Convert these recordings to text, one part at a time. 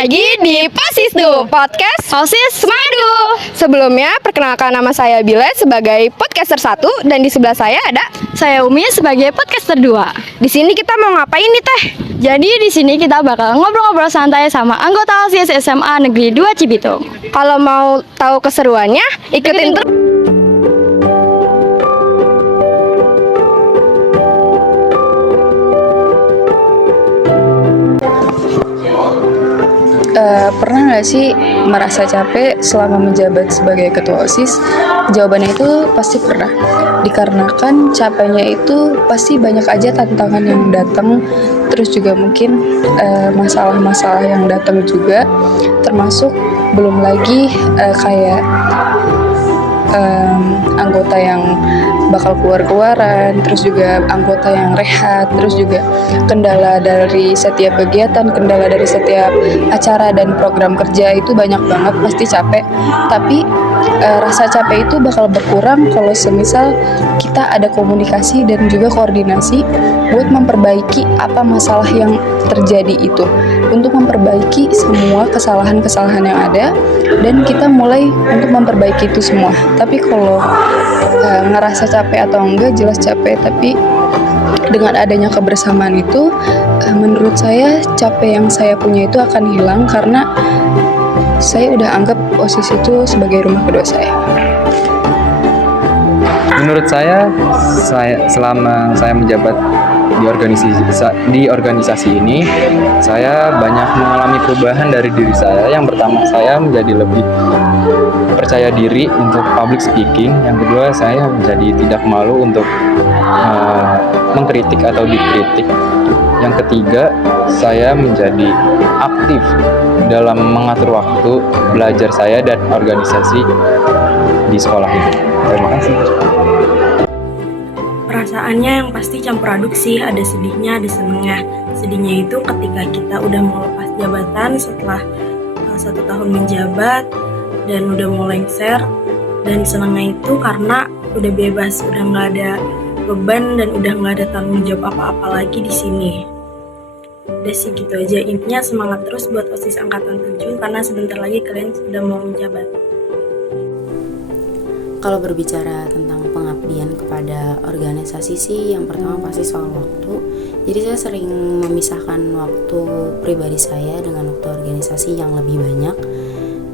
lagi di Pasisdu, podcast OSIS Madu. Sebelumnya, perkenalkan nama saya Bilet sebagai podcaster 1 dan di sebelah saya ada saya Umi sebagai podcaster 2. Di sini kita mau ngapain nih, Teh? Jadi di sini kita bakal ngobrol-ngobrol santai sama anggota OSIS SMA Negeri 2 Cibitung. Kalau mau tahu keseruannya, ikutin terus. Pernah nggak sih merasa capek selama menjabat sebagai ketua OSIS? Jawabannya itu pasti pernah. Dikarenakan capeknya itu pasti banyak aja tantangan yang datang, terus juga mungkin masalah-masalah yang datang juga, termasuk belum lagi kayak anggota yang bakal keluar-keluaran, terus juga anggota yang rehat, terus juga kendala dari setiap kegiatan, kendala dari setiap acara dan program kerja itu banyak banget, pasti capek. Tapi rasa capek itu bakal berkurang kalau semisal kita ada komunikasi dan juga koordinasi buat memperbaiki apa masalah yang terjadi itu, untuk memperbaiki semua kesalahan-kesalahan yang ada dan kita mulai untuk memperbaiki itu semua. Tapi kalau ngerasa capek atau enggak, jelas capek, tapi dengan adanya kebersamaan itu menurut saya capek yang saya punya itu akan hilang karena saya udah anggap OSIS itu sebagai rumah kedua saya. Menurut saya selama saya menjabat di organisasi ini, saya banyak mengalami perubahan dari diri saya. Yang pertama, saya menjadi lebih percaya diri untuk public speaking. Yang kedua, saya menjadi tidak malu untuk mengkritik atau dikritik. Yang ketiga, saya menjadi aktif dalam mengatur waktu belajar saya dan organisasi di sekolah ini. Terima kasih. Perasaannya yang pasti campur aduk sih, ada sedihnya, ada senengnya. Sedihnya itu ketika kita udah mau lepas jabatan setelah 1 tahun menjabat dan udah mau lengser, dan senengnya itu karena udah bebas, udah nggak ada beban dan udah nggak ada tanggung jawab apa-apa lagi di sini. Udah sih gitu aja, intinya semangat terus buat OSIS Angkatan 7 karena sebentar lagi kalian sudah mau menjabat. Kalau berbicara tentang pengabdian kepada organisasi sih, yang pertama pasti soal waktu. Jadi saya sering memisahkan waktu pribadi saya dengan waktu organisasi yang lebih banyak.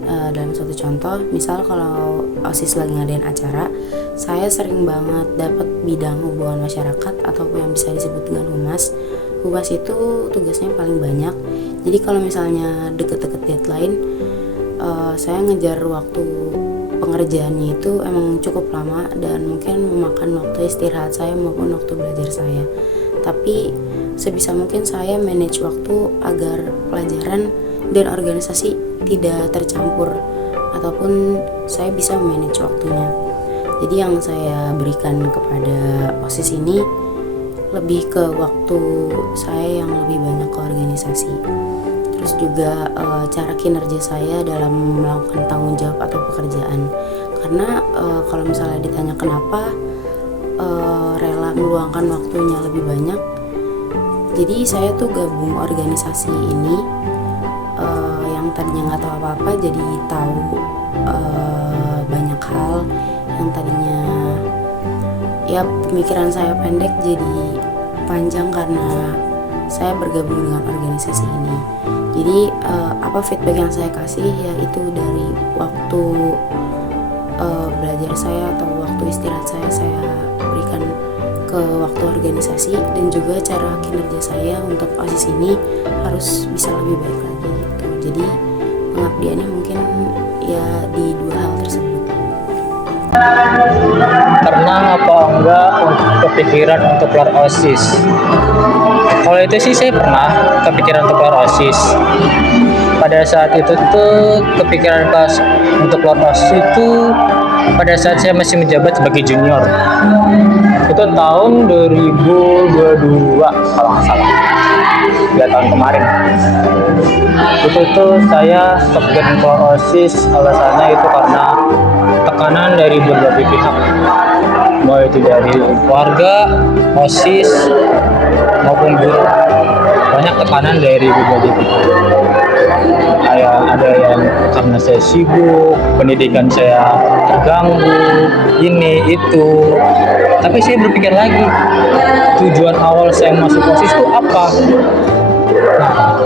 Dalam suatu contoh, misal kalau OSIS lagi ngadain acara, saya sering banget dapat bidang hubungan masyarakat atau yang bisa disebut dengan humas. Humas itu tugasnya paling banyak. Jadi kalau misalnya deket-deket deadline, saya ngejar waktu pengerjaannya itu emang cukup lama dan mungkin memakan waktu istirahat saya maupun waktu belajar saya. Tapi sebisa mungkin saya manage waktu agar pelajaran dan organisasi tidak tercampur, ataupun saya bisa manage waktunya. Jadi yang saya berikan kepada OSIS ini lebih ke waktu saya yang lebih banyak ke organisasi. Terus juga cara kinerja saya dalam melakukan tanggung jawab atau pekerjaan. Karena kalau misalnya ditanya kenapa rela meluangkan waktunya lebih banyak, jadi saya tuh gabung organisasi ini yang tadinya nggak tahu apa-apa jadi tahu banyak hal. Yang tadinya ya pemikiran saya pendek jadi panjang karena saya bergabung dengan organisasi ini. Jadi apa feedback yang saya kasih ya itu dari waktu belajar saya atau waktu istirahat saya berikan ke waktu organisasi, dan juga cara kinerja saya untuk OSIS ini harus bisa lebih baik lagi gitu. Jadi pengabdiannya mungkin ya di dua hal tersebut. Pernah apa enggak kepikiran untuk keluar OSIS? Kalau itu sih saya pernah kepikiran untuk keluar OSIS. Pada saat itu tuh kepikiran untuk keluar OSIS itu pada saat saya masih menjabat sebagai junior. Itu tahun 2022 kalau nggak salah. 3 tahun kemarin. Itu tuh saya kepikiran keluar OSIS, alasannya itu karena tekanan dari berbagai pihak, mau itu dari keluarga, OSIS maupun guru. Banyak tekanan dari berbagai pihak. Ada yang karena saya sibuk, pendidikan saya terganggu, ini itu. Tapi saya berpikir lagi, tujuan awal saya masuk OSIS itu apa? Nah,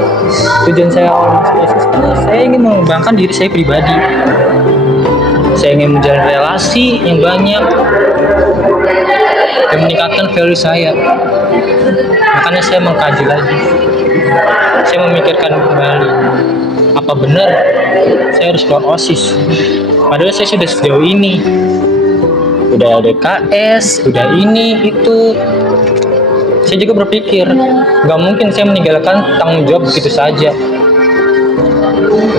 tujuan saya awal masuk OSIS itu saya ingin mengembangkan diri saya pribadi. Saya ingin menjalin relasi yang banyak dan meningkatkan value saya. Makanya saya mengkaji lagi. Saya memikirkan kembali, apa benar saya harus keluar OSIS? Padahal saya sudah sejauh ini, udah DKS, udah ini itu. Saya juga berpikir, nggak mungkin saya meninggalkan tanggung jawab begitu saja.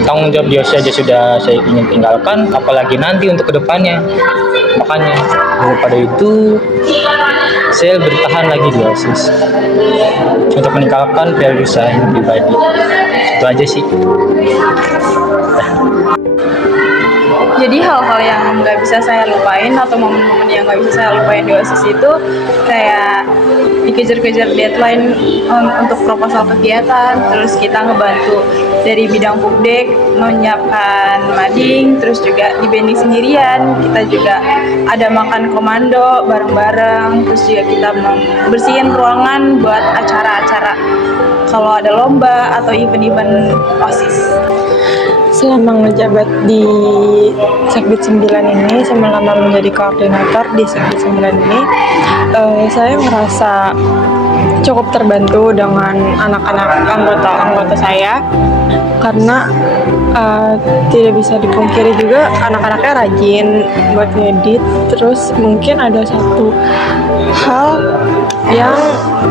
Tanggung jawab dia saja sudah saya ingin tinggalkan, apalagi nanti untuk kedepannya. Makanya daripada itu saya bertahan lagi di OSIS untuk meningkatkan value saya pribadi. Itu aja sih. Jadi hal-hal yang nggak bisa saya lupain atau momen-momen yang nggak bisa saya lupain di OSIS itu kayak dikejar-kejar deadline untuk proposal kegiatan, terus kita ngebantu dari bidang pubdek menyiapkan mading, terus juga di banding sendirian, kita juga ada makan komando bareng-bareng, terus juga kita bersihin ruangan buat acara-acara kalau ada lomba atau event-event OSIS. Selama menjabat di Sekbid 9 ini, selama menjadi koordinator di Sekbid 9 ini, saya merasa cukup terbantu dengan anak-anak anggota saya karena tidak bisa dipungkiri juga anak-anaknya rajin buat ngedit. Terus mungkin ada satu hal yang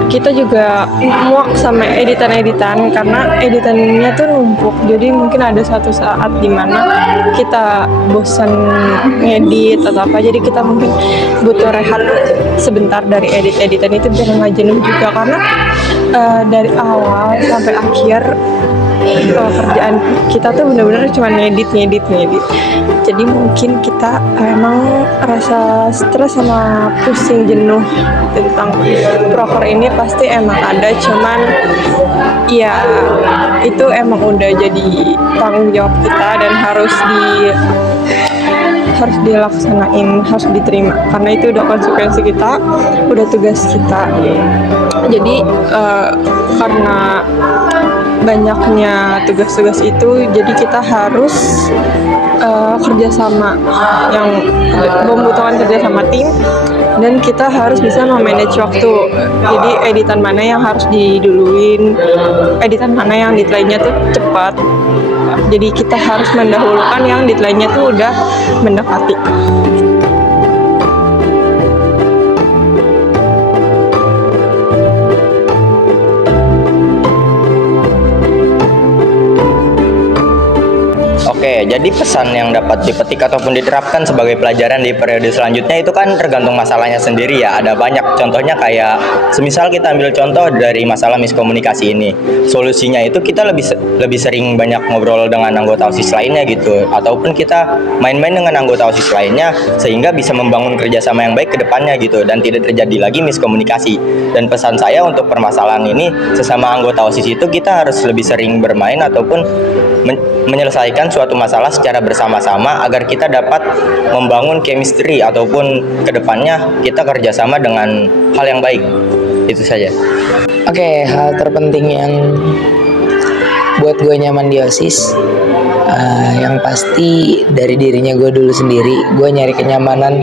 kita juga muak sama editan-editan karena editannya tuh numpuk, jadi mungkin ada satu saat dimana kita bosan ngedit atau apa, jadi kita mungkin butuh rehat sebentar dari edit-editan itu biar nggak jenuh juga karena dari awal sampai akhir kerjaan kita tuh benar-benar cuma ngedit. Jadi mungkin kita emang rasa stres sama pusing jenuh tentang proker ini pasti emang ada, cuman ya itu emang udah jadi tanggung jawab kita dan harus dilaksanain, harus diterima karena itu udah konsekuensi kita, udah tugas kita. Jadi karena banyaknya tugas-tugas itu, jadi kita harus kerjasama yang membutuhkan kerjasama tim, dan kita harus bisa memanage waktu. Jadi editan mana yang harus diduluin, editan mana yang deadline-nya tuh cepat. Jadi kita harus mendahulukan yang deadline-nya tuh udah mendekati. Oke, jadi pesan yang dapat dipetik ataupun diterapkan sebagai pelajaran di periode selanjutnya itu kan tergantung masalahnya sendiri ya. Ada banyak contohnya kayak semisal kita ambil contoh dari masalah miskomunikasi ini. Solusinya itu kita lebih sering banyak ngobrol dengan anggota OSIS lainnya gitu, ataupun kita main-main dengan anggota OSIS lainnya sehingga bisa membangun kerjasama yang baik ke depannya gitu dan tidak terjadi lagi miskomunikasi. Dan pesan saya untuk permasalahan ini, sesama anggota OSIS itu kita harus lebih sering bermain ataupun menyelesaikan suatu masalah secara bersama-sama agar kita dapat membangun chemistry ataupun kedepannya kita kerjasama dengan hal yang baik. Itu saja. Oke, hal terpenting yang buat gue nyaman di OSIS, yang pasti dari dirinya gue dulu sendiri. Gue nyari kenyamanan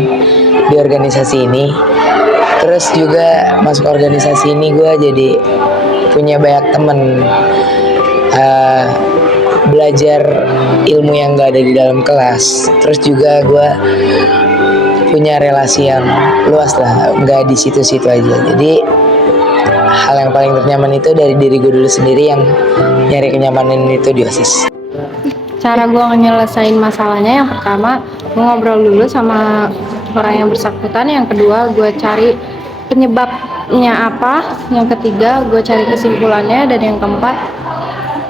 di organisasi ini. Terus juga masuk organisasi ini gue jadi punya banyak temen, belajar ilmu yang gak ada di dalam kelas. Terus juga gue punya relasi yang luas lah, gak di situ-situ aja. Jadi hal yang paling ternyaman itu dari diri gue dulu sendiri, yang nyari kenyamanan itu di OSIS. Cara gue nyelesain masalahnya, yang pertama gue ngobrol dulu sama orang yang bersangkutan, yang kedua gue cari penyebabnya apa, yang ketiga gue cari kesimpulannya, dan yang keempat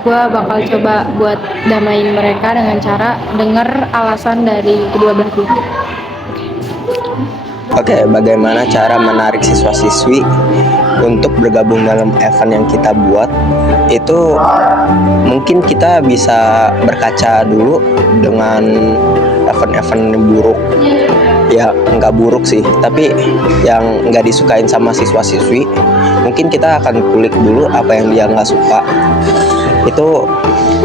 gue bakal coba buat damain mereka dengan cara denger alasan dari kedua belah pihak. Oke, bagaimana cara menarik siswa-siswi untuk bergabung dalam event yang kita buat, itu mungkin kita bisa berkaca dulu dengan event-event buruk. Ya nggak buruk sih, tapi yang nggak disukain sama siswa-siswi, mungkin kita akan kulik dulu apa yang dia nggak suka. Itu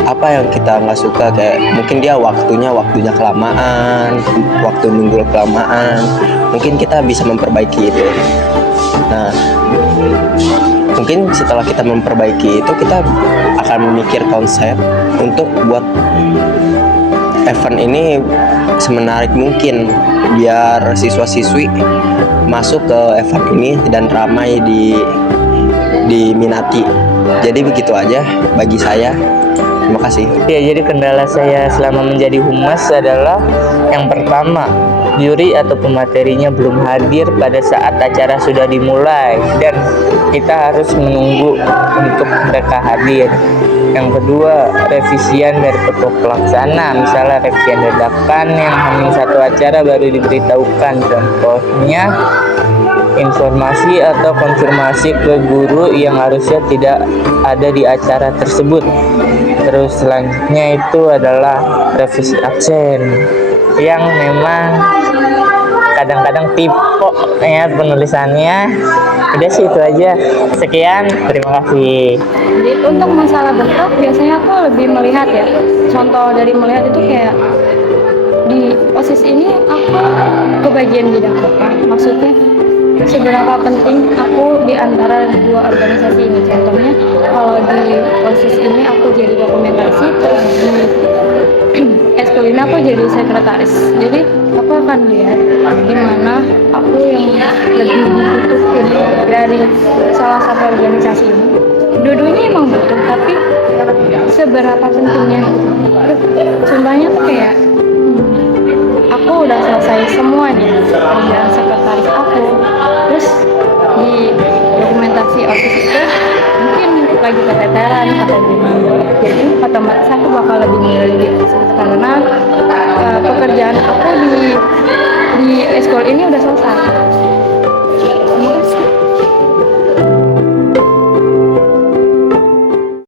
apa yang kita nggak suka, kayak mungkin dia waktunya kelamaan, waktu nunggu kelamaan, mungkin kita bisa memperbaiki itu. Nah, mungkin setelah kita memperbaiki itu, kita akan memikir konsep untuk buat event ini semenarik mungkin biar siswa-siswi masuk ke event ini dan ramai diminati. Jadi begitu aja bagi saya. Terima kasih. Ya, jadi kendala saya selama menjadi humas adalah yang pertama, juri atau pematerinya belum hadir pada saat acara sudah dimulai dan kita harus menunggu untuk mereka hadir. Yang kedua, revisian dari ketua pelaksana, misalnya revisian dadakan yang hanya satu acara baru diberitahukan. Contohnya, informasi atau konfirmasi ke guru yang harusnya tidak ada di acara tersebut. Terus selanjutnya itu adalah revisi absen yang memang kadang-kadang tipe ya penulisannya. Udah sih itu aja. Sekian, terima kasih. Jadi untuk masalah bentuk biasanya aku lebih melihat ya. Contoh dari melihat itu kayak di OSIS ini aku kebagian bidang apa? Maksudnya seberapa penting aku di antara dua organisasi ini. Contohnya kalau di OSIS ini aku jadi dokumentasi, terus di eskul ini aku jadi sekretaris. Jadi aku akan lihat di mana aku yang lebih dibutuhkan dari salah satu organisasi ini. Dua-duanya emang butuh, tapi seberapa pentingnya. Contohnya tuh kayak aku udah selesai semua nih kerjaan sekretaris aku, terus di dokumentasi OSIS itu mungkin lagi keteteran atau gimana, jadi otomatis aku bakal lebih milih di OSIS karena pekerjaan aku di eskul ini udah selesai.